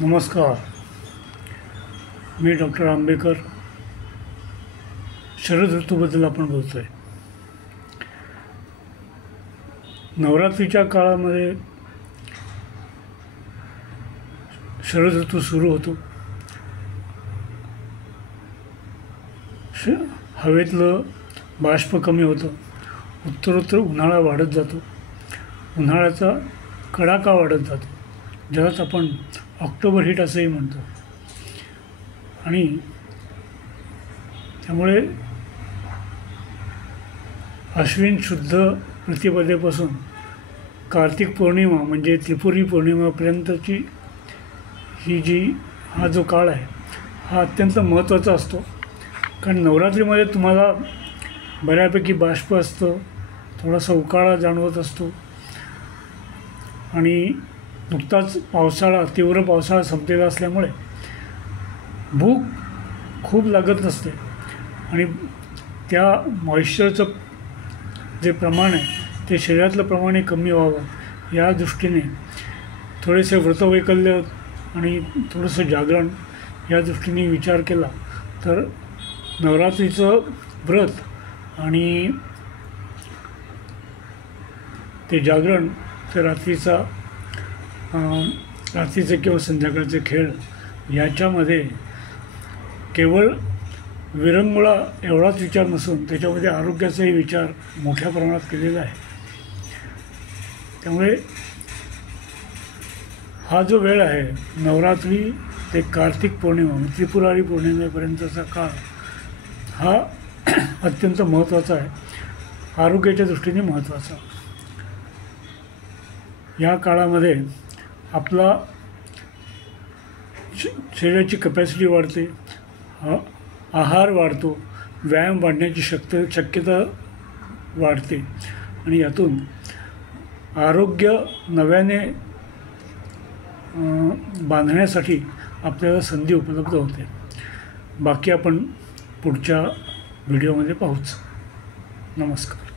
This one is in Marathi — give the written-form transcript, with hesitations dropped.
नमस्कार. मी डॉक्टर आंबेकर. शरद ऋतूबद्दल आपण बोलतो आहे. नवरात्रीच्या काळामध्ये शरद ऋतू सुरू होतो. हवेतलं बाष्प कमी होतं. उत्तरोत्तर उन्हाळा वाढत जातो. उन्हाळ्याचा कडाका वाढत जातो, ज्यालाच आपण ऑक्टोबर हीट असंही म्हणतो. आणि त्यामुळे अश्विन शुद्ध प्रतिपदेपासून कार्तिक पौर्णिमा म्हणजे त्रिपुरी पौर्णिमेपर्यंतची हा जो काळ आहे हा अत्यंत महत्त्वाचा असतो. कारण नवरात्रीमध्ये तुम्हाला बऱ्यापैकी बाष्प असतं, थोडासा उकाळा जाणवत असतो आणि नुकताच तीव्र पावसाळा संपलेला असल्यामुळे भूक खूप लागत नसते आणि त्या मॉइश्चरचं जे प्रमाण आहे ते शरीरातलं प्रमाण कमी व्हावं या दृष्टीने थोडेसे व्रतवैकल्य आणि थोडंसं जागरण या दृष्टीने विचार केला तर नवरात्रीचं व्रत आणि ते जागरण ते रात्रीचे किंवा संध्याकाळचे खेळ याच्यामध्ये केवळ विरंगुळा एवढाच विचार नसून त्याच्यामध्ये आरोग्याचाही विचार मोठ्या प्रमाणात केलेला आहे. त्यामुळे हा जो वेळ आहे नवरात्री ते कार्तिक पौर्णिमा त्रिपुरारी पौर्णिमेपर्यंतचा काळ हा अत्यंत महत्त्वाचा आहे, आरोग्याच्या दृष्टीने महत्त्वाचा. या काळामध्ये आपला शरीराची कपॅसिटी वाढते, आहार वाढतो, व्यायाम वाढण्याची शक्यता वाढते आणि यातून आरोग्य नव्याने बांधण्यासाठी आपल्याला संधी उपलब्ध होते. बाकी आपण पुढच्या व्हिडिओमध्ये पाहूच. नमस्कार.